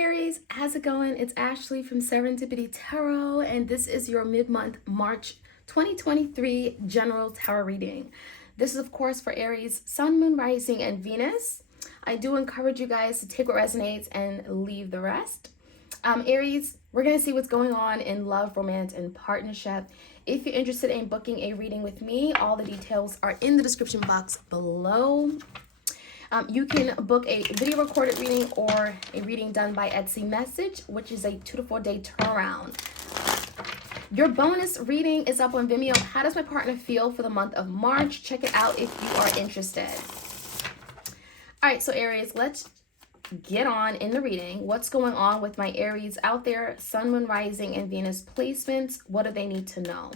Aries, how's it going? It's Ashley from Serendipity Tarot, and this is your mid-month March 2023 general tarot reading. This is, of course, for Aries, Sun, Moon, Rising, and Venus. I do encourage you guys to take what resonates and leave the rest. Aries, we're going to see what's going on in love, romance, and partnership. If you're interested in booking a reading with me, all the details are in the description box below. You can book a video recorded reading or a reading done by Etsy message, which is a 2 to 4 day turnaround. Your bonus reading is up on Vimeo. How does my partner feel for the month of March? Check it out if you are interested. All right, so Aries, let's get on in the reading. What's going on with my Aries out there? Sun, Moon, Rising, and Venus placements. What do they need to know?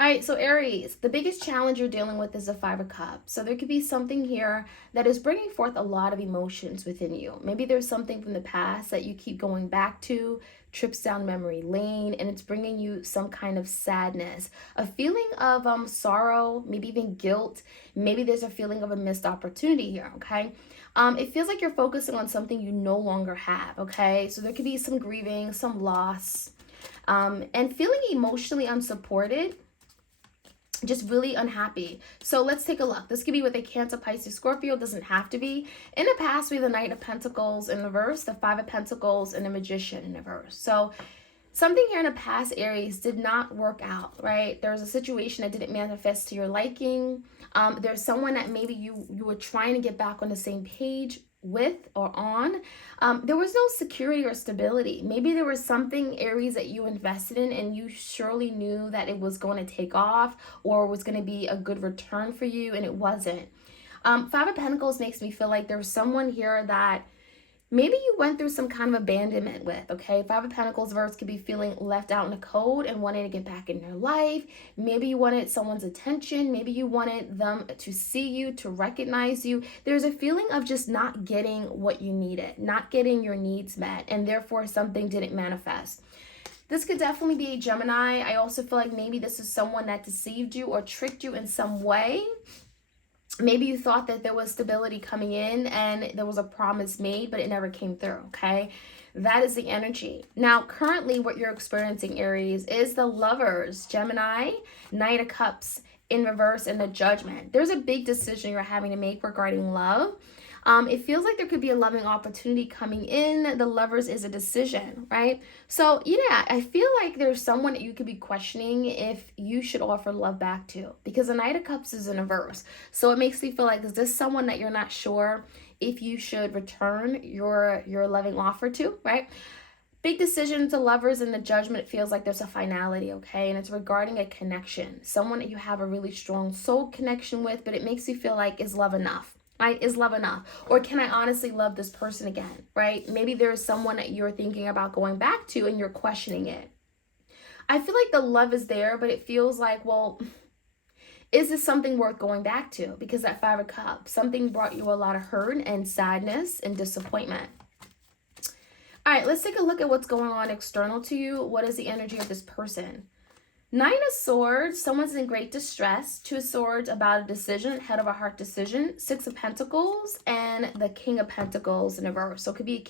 All right, so Aries, the biggest challenge you're dealing with is the Five of Cups. So there could be something here that is bringing forth a lot of emotions within you. Maybe there's something from the past that you keep going back to, trips down memory lane, and it's bringing you some kind of sadness, a feeling of sorrow, maybe even guilt. Maybe there's a feeling of a missed opportunity here, okay? It feels like you're focusing on something you no longer have, okay? So there could be some grieving, some loss, and feeling emotionally unsupported. Just really unhappy. So let's take a look. This could be with a Cancer, Pisces, Scorpio. It doesn't have to be. In the past, we have the Knight of Pentacles in reverse, the Five of Pentacles, and the Magician in reverse. So something here in the past, Aries, did not work out, right? There was a situation that didn't manifest to your liking. There's someone that maybe you were trying to get back on the same page with or on. There was no security or stability. Maybe there was something, Aries, that you invested in and you surely knew that it was going to take off or was going to be a good return for you, and it wasn't. Five of Pentacles makes me feel like there was someone here that maybe you went through some kind of abandonment with, okay? Five of Pentacles verse could be feeling left out in the cold and wanting to get back in your life. Maybe you wanted someone's attention. Maybe you wanted them to see you, to recognize you. There's a feeling of just not getting what you needed, not getting your needs met, and therefore something didn't manifest. This could definitely be a Gemini. I also feel like maybe this is someone that deceived you or tricked you in some way. Maybe you thought that there was stability coming in and there was a promise made, but it never came through, okay? That is the energy. Now, currently what you're experiencing, Aries, is the Lovers, Gemini, Knight of Cups in reverse, and the Judgment. There's a big decision you're having to make regarding love. It feels like there could be a loving opportunity coming in. The Lovers is a decision, right? So, yeah, I feel like there's someone that you could be questioning if you should offer love back to, because the Knight of Cups is in reverse. So it makes me feel like, is this someone that you're not sure if you should return your loving offer to, right? Big decisions, the Lovers, and the Judgment feels like there's a finality, okay? And it's regarding a connection, someone that you have a really strong soul connection with, but it makes you feel like, is love enough? Right? Is love enough? Or can I honestly love this person again? Right? Maybe there is someone that you're thinking about going back to and you're questioning it. I feel like the love is there, but it feels like, well, is this something worth going back to? Because that Five of Cups, something brought you a lot of hurt and sadness and disappointment. All right, let's take a look at what's going on external to you. What is the energy of this person? Nine of Swords, someone's in great distress. Two of Swords, about a decision, head of a heart decision. Six of Pentacles, and the King of Pentacles in reverse. So it could be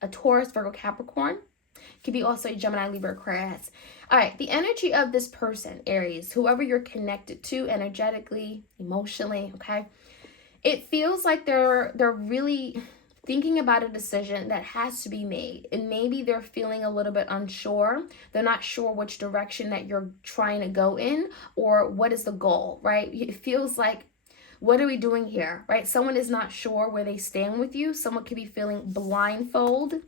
a Taurus, Virgo, Capricorn. It could be also a Gemini, Libra, Aquarius. All right, the energy of this person, Aries, whoever you're connected to energetically, emotionally, okay? It feels like they're really thinking about a decision that has to be made, and maybe they're feeling a little bit unsure. They're not sure which direction that you're trying to go in or what is the goal, right? It feels like, what are we doing here, right? Someone is not sure where they stand with you. Someone could be feeling blindfolded.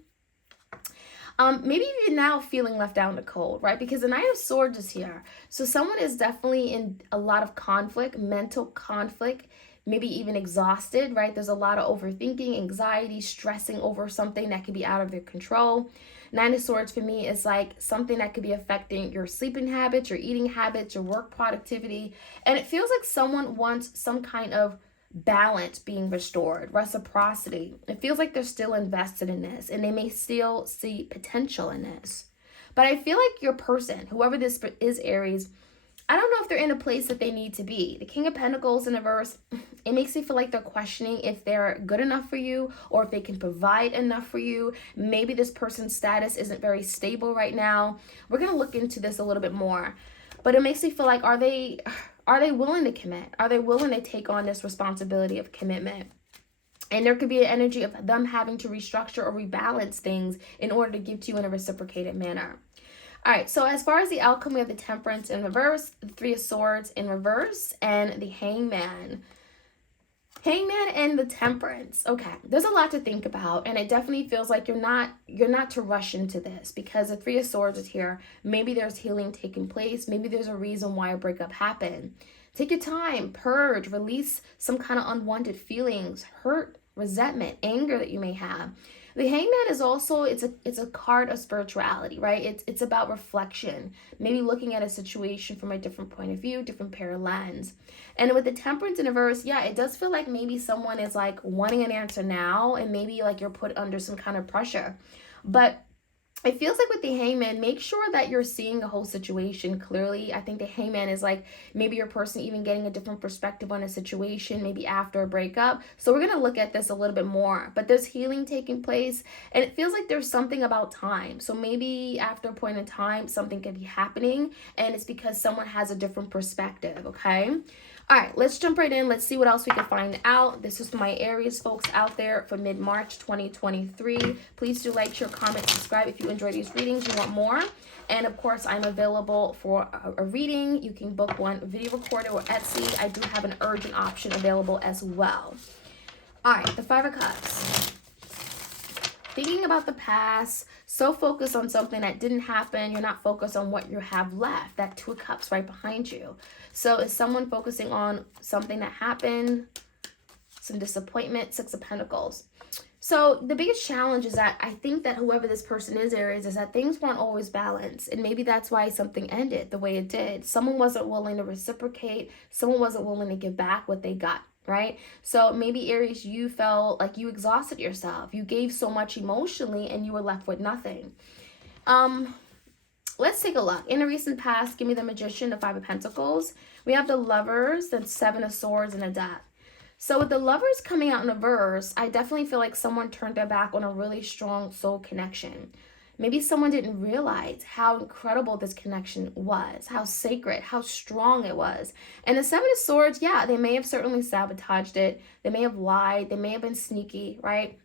Maybe even now feeling left out in the cold, right? Because the Knight of Swords is here. So someone is definitely in a lot of conflict, mental conflict, maybe even exhausted, right? There's a lot of overthinking, anxiety, stressing over something that could be out of their control. Nine of Swords for me is like something that could be affecting your sleeping habits, your eating habits, your work productivity. And it feels like someone wants some kind of balance being restored, reciprocity. It feels like they're still invested in this and they may still see potential in this. But I feel like your person, whoever this is, Aries, I don't know if they're in a place that they need to be. The King of Pentacles in reverse, it makes me feel like they're questioning if they're good enough for you or if they can provide enough for you. Maybe this person's status isn't very stable right now. We're going to look into this a little bit more. But it makes me feel like, are they willing to commit? Are they willing to take on this responsibility of commitment? And there could be an energy of them having to restructure or rebalance things in order to give to you in a reciprocated manner. All right, so as far as the outcome, we have the Temperance in reverse, the Three of Swords in reverse, and the Hangman. Hangman and the Temperance. Okay, there's a lot to think about, and it definitely feels like you're not to rush into this, because the Three of Swords is here. Maybe there's healing taking place. Maybe there's a reason why a breakup happened. Take your time, purge, release some kind of unwanted feelings, hurt, resentment, anger that you may have. The Hangman is also, it's a card of spirituality, right? It's about reflection, maybe looking at a situation from a different point of view, different pair of lens. And with the Temperance in reverse, yeah, it does feel like maybe someone is like wanting an answer now, and maybe like you're put under some kind of pressure. But it feels like with the Hangman, make sure that you're seeing the whole situation clearly. I think the Hangman is like maybe your person even getting a different perspective on a situation, maybe after a breakup. So we're going to look at this a little bit more. But there's healing taking place, and it feels like there's something about time. So maybe after a point in time, something could be happening, and it's because someone has a different perspective, okay? All right, let's jump right in. Let's see what else we can find out. This is my Aries folks out there for mid-March 2023. Please do like, share, comment, subscribe if you enjoy these readings, you want more. And of course, I'm available for a reading. You can book one video recorder or Etsy. I do have an urgent option available as well. All right, the Five of Cups. Thinking about the past, so focused on something that didn't happen, you're not focused on what you have left. That Two of Cups right behind you. So is someone focusing on something that happened, some disappointment, Six of Pentacles. So the biggest challenge is that I think that whoever this person is, Aries, is that things weren't always balanced. And maybe that's why something ended the way it did. Someone wasn't willing to reciprocate. Someone wasn't willing to give back what they got. Right? So maybe Aries, you felt like you exhausted yourself. You gave so much emotionally and you were left with nothing. Let's take a look. In the recent past, give me the Magician, the Five of Pentacles. We have the Lovers, the Seven of Swords, and the Death. So with the Lovers coming out in reverse, I definitely feel like someone turned their back on a really strong soul connection. Maybe someone didn't realize how incredible this connection was, how sacred, how strong it was. And the Seven of Swords, yeah, they may have certainly sabotaged it. They may have lied. They may have been sneaky, right?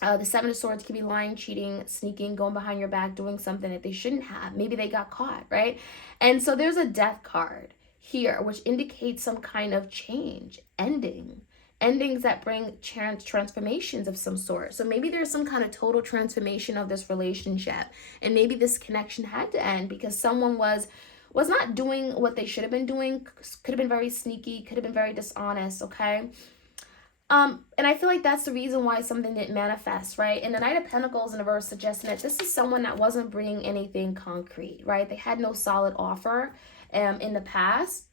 The Seven of Swords could be lying, cheating, sneaking, going behind your back, doing something that they shouldn't have. Maybe they got caught, right? And so there's a Death card here, which indicates some kind of change, endings that bring transformations of some sort. So maybe there's some kind of total transformation of this relationship, and maybe this connection had to end because someone was not doing what they should have been doing, could have been very sneaky, could have been very dishonest, okay? And I feel like that's the reason why something didn't manifest, right? And the Knight of Pentacles in reverse suggesting that this is someone that wasn't bringing anything concrete, right? They had no solid offer in the past.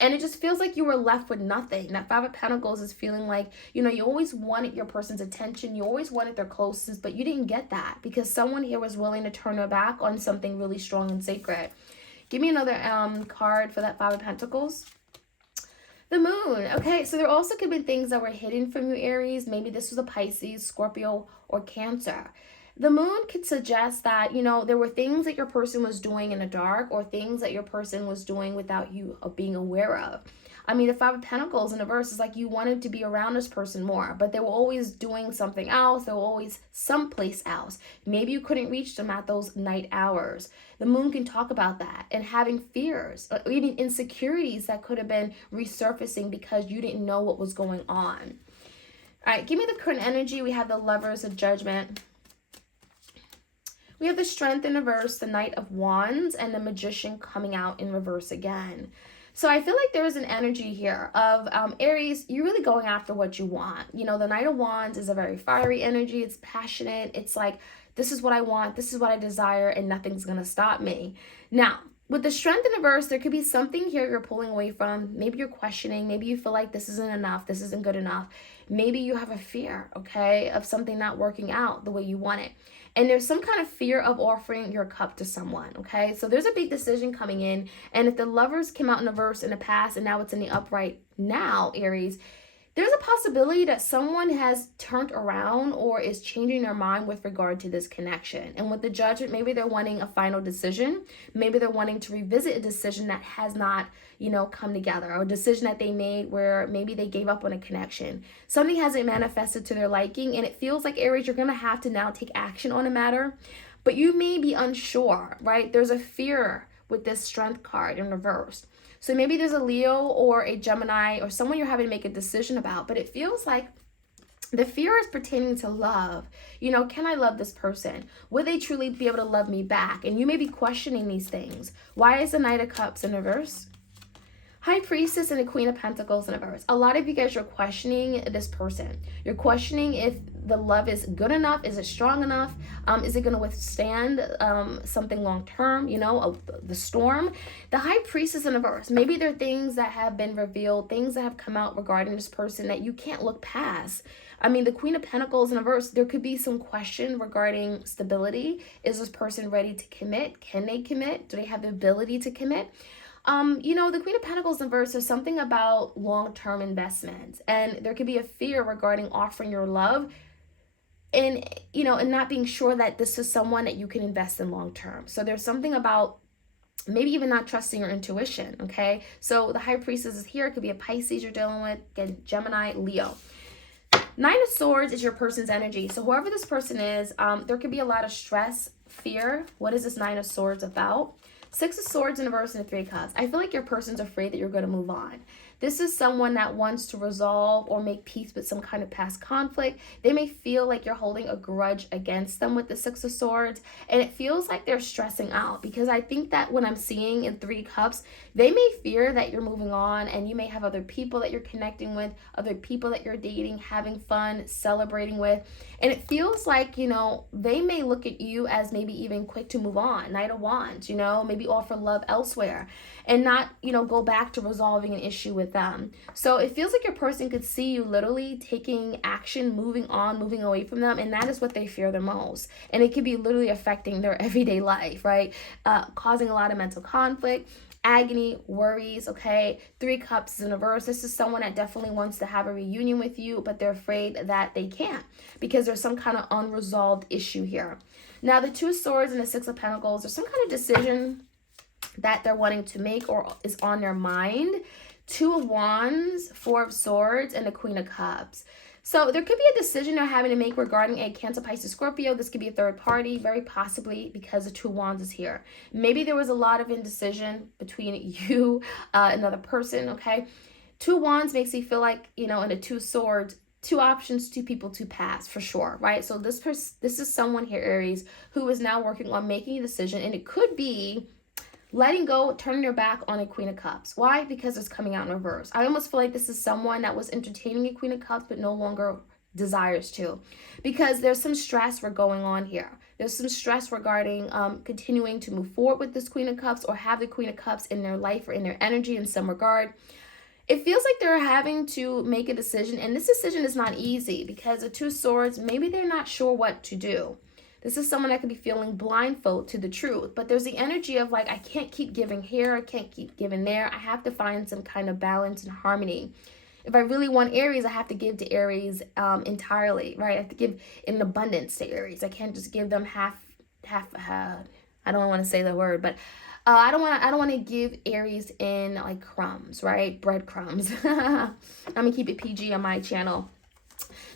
And it just feels like you were left with nothing. That Five of Pentacles is feeling like, you always wanted your person's attention. You always wanted their closeness, but you didn't get that because someone here was willing to turn their back on something really strong and sacred. Give me another card for that Five of Pentacles. The Moon. Okay, so there also could be things that were hidden from you, Aries. Maybe this was a Pisces, Scorpio, or Cancer. The Moon could suggest that, there were things that your person was doing in the dark or things that your person was doing without you being aware of. I mean, the Five of Pentacles in the verse is like you wanted to be around this person more, but they were always doing something else. They were always someplace else. Maybe you couldn't reach them at those night hours. The Moon can talk about that and having fears or even insecurities that could have been resurfacing because you didn't know what was going on. All right, give me the current energy. We have the Lovers of Judgment. We have the Strength in reverse, the Knight of Wands, and the Magician coming out in reverse again. So I feel like there is an energy here of Aries, you're really going after what you want. The Knight of Wands is a very fiery energy. It's passionate. It's like, this is what I want. This is what I desire, and nothing's going to stop me. Now, With the strength in the verse, there could be something here you're pulling away from. Maybe you're questioning. Maybe you feel like this isn't enough. This isn't good enough. Maybe you have a fear, okay, of something not working out the way you want it. And there's some kind of fear of offering your cup to someone, okay? So there's a big decision coming in. And if the lovers came out in the verse in the past and now it's in the upright now, Aries, there's a possibility that someone has turned around or is changing their mind with regard to this connection. And with the judgment, maybe they're wanting a final decision. Maybe they're wanting to revisit a decision that has not, come together, or a decision that they made where maybe they gave up on a connection. Something hasn't manifested to their liking, and it feels like, Aries, you're going to have to now take action on a matter, but you may be unsure, right? There's a fear with this strength card in reverse. So maybe there's a Leo or a Gemini or someone you're having to make a decision about, but it feels like the fear is pertaining to love. Can I love this person? Will they truly be able to love me back? And you may be questioning these things. Why is the Knight of Cups in reverse? High Priestess and the Queen of Pentacles in reverse. A lot of you guys are questioning this person. You're questioning if the love is good enough. Is it strong enough? Is it going to withstand something long term? The storm. The High Priestess in reverse. Maybe there are things that have been revealed, things that have come out regarding this person that you can't look past. The Queen of Pentacles in reverse, there could be some question regarding stability. Is this person ready to commit? Can they commit? Do they have the ability to commit? The Queen of Pentacles in reverse is something about long-term investments, and there could be a fear regarding offering your love and not being sure that this is someone that you can invest in long-term. So there's something about maybe even not trusting your intuition, okay? So the High Priestess is here. It could be a Pisces you're dealing with, again, Gemini, Leo. Nine of Swords is your person's energy. So whoever this person is, there could be a lot of stress, fear. What is this Nine of Swords about? Six of Swords in reverse and the Three of Cups. I feel like your person's afraid that you're going to move on. This is someone that wants to resolve or make peace with some kind of past conflict. They may feel like you're holding a grudge against them with the Six of Swords, and it feels like they're stressing out, because I think that what I'm seeing in Three Cups, they may fear that you're moving on, and you may have other people that you're connecting with, other people that you're dating, having fun, celebrating with, and it feels like, they may look at you as maybe even quick to move on, Knight of Wands, maybe offer love elsewhere and not, go back to resolving an issue with them. So it feels like your person could see you literally taking action, moving on, moving away from them, and that is what they fear the most. And it could be literally affecting their everyday life, right? Causing a lot of mental conflict, agony, worries, okay? Three Cups is in reverse. This is someone that definitely wants to have a reunion with you, but they're afraid that they can't because there's some kind of unresolved issue here. Now, the Two of Swords and the Six of Pentacles, there's some kind of decision that they're wanting to make or is on their mind. Two of Wands, Four of Swords, and the Queen of Cups. So there could be a decision they're having to make regarding a Cancer, Pisces, Scorpio. This could be a third party, very possibly, because the Two of Wands is here. Maybe there was a lot of indecision between you and another person, okay? Two of Wands makes me feel like, and the Two of Swords, two options, two people, two paths, for sure, right? So this is someone here, Aries, who is now working on making a decision, and it could be letting go, turning their back on a Queen of Cups. Why? Because it's coming out in reverse. I almost feel like this is someone that was entertaining a Queen of Cups but no longer desires to, because there's some stress going on here. There's some stress regarding continuing to move forward with this Queen of Cups or have the Queen of Cups in their life or in their energy in some regard. It feels like they're having to make a decision, and this decision is not easy because the Two of Swords, maybe they're not sure what to do. This is someone that could be feeling blindfold to the truth, but there's the energy of like, I can't keep giving here, I can't keep giving there. I have to find some kind of balance and harmony. If I really want Aries, I have to give to Aries entirely, right? I have to give in abundance to Aries. I can't just give them half. I don't want to say the word, but I don't want to give Aries in like crumbs, right? Breadcrumbs. I'm gonna keep it PG on my channel.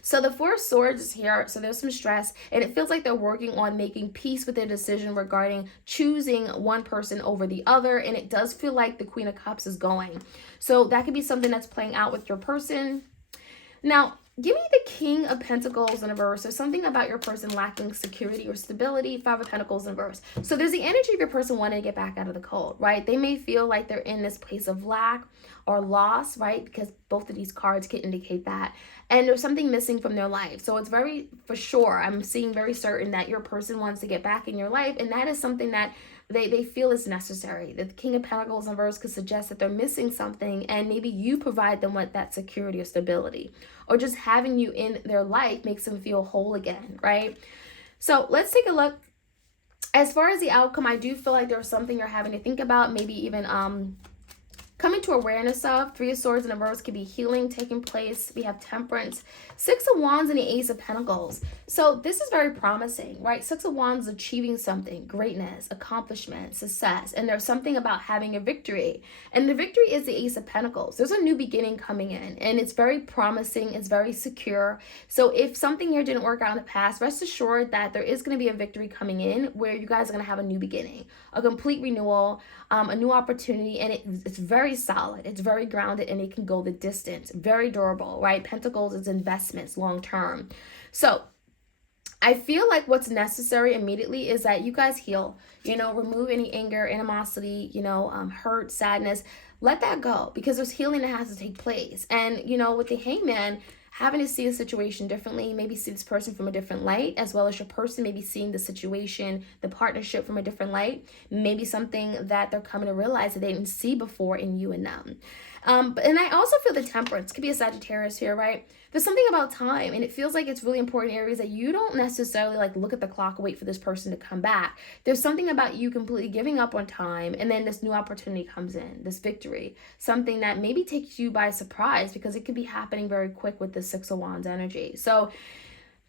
So the Four of Swords is here, so there's some stress, and it feels like they're working on making peace with their decision regarding choosing one person over the other, and it does feel like the Queen of Cups is going. So that could be something that's playing out with your person. Now, give me the King of Pentacles in reverse. There's something about your person lacking security or stability. Five of Pentacles in reverse. So there's the energy of your person wanting to get back out of the cold, right? They may feel like they're in this place of lack or loss, right? Because both of these cards can indicate that. And there's something missing from their life. So it's very, for sure, I'm seeing very certain that your person wants to get back in your life. And that is something that they feel is necessary. The King of Pentacles in reverse could suggest that they're missing something, and maybe you provide them with that security or stability, or just having you in their life makes them feel whole again, right? So let's take a look. As far as the outcome, I do feel like there's something you're having to think about, maybe even coming to awareness of. Three of Swords in reverse could be healing taking place. We have Temperance, Six of Wands, and the Ace of Pentacles. So this is very promising, right? Six of Wands is achieving something, greatness, accomplishment, success. And there's something about having a victory. And the victory is the Ace of Pentacles. There's a new beginning coming in, and it's very promising. It's very secure. So if something here didn't work out in the past, rest assured that there is going to be a victory coming in where you guys are going to have a new beginning, a complete renewal, a new opportunity. And it's very solid, it's very grounded, and it can go the distance. Very durable, right? Pentacles is investments long term. So I feel like what's necessary immediately is that you guys heal, remove any anger, animosity, hurt, sadness. Let that go, because there's healing that has to take place. And with the Hangman, having to see a situation differently, maybe see this person from a different light, as well as your person maybe seeing the situation, the partnership from a different light, maybe something that they're coming to realize that they didn't see before in you and them. And I also feel the Temperance could be a Sagittarius here, right? There's something about time, and it feels like it's really important, Aries, that you don't necessarily look at the clock and wait for this person to come back. There's something about you completely giving up on time, and then this new opportunity comes in, this victory, something that maybe takes you by surprise, because it could be happening very quick with the Six of Wands energy. So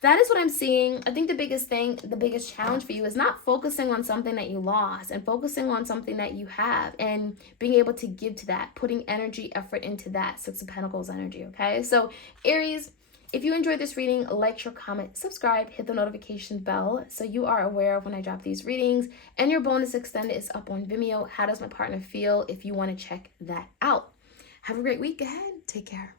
that is what I'm seeing. I think the biggest challenge for you is not focusing on something that you lost, and focusing on something that you have, and being able to give to that, putting energy, effort into that Six of Pentacles energy, okay? So Aries, if you enjoyed this reading, like, share, comment, subscribe, hit the notification bell so you are aware of when I drop these readings. And your bonus extended is up on Vimeo. How does my partner feel? If you want to check that out. Have a great week ahead. Take care.